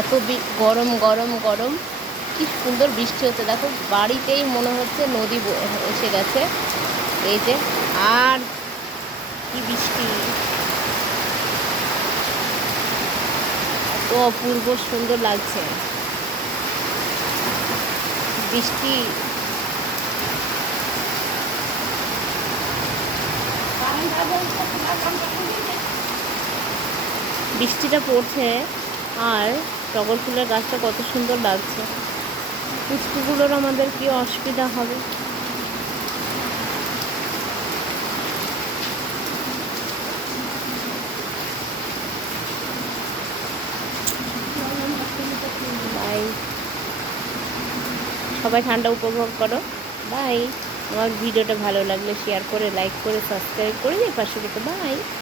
এত গরম গরম গরম, কি সুন্দর বৃষ্টি হচ্ছে দেখো, বাড়িতেই মনে হচ্ছে নদী এসে গেছে। এই যে, আর কি বৃষ্টি, এত অপূর্ব সুন্দর লাগছে বৃষ্টি। বৃষ্টিটা পড়ছে আর টগর ফুলের গাছটা কত সুন্দর লাগছে। পুচকুগুলোর আমাদের কি অসুবিধা হবে। বাই, সবাই ঠান্ডা উপভোগ করো। বাই। আমার ভিডিওটা ভালো লাগলে শেয়ার করে, লাইক করে, সাবস্ক্রাইব করে দিয়ে পাশে রেখে। বাই।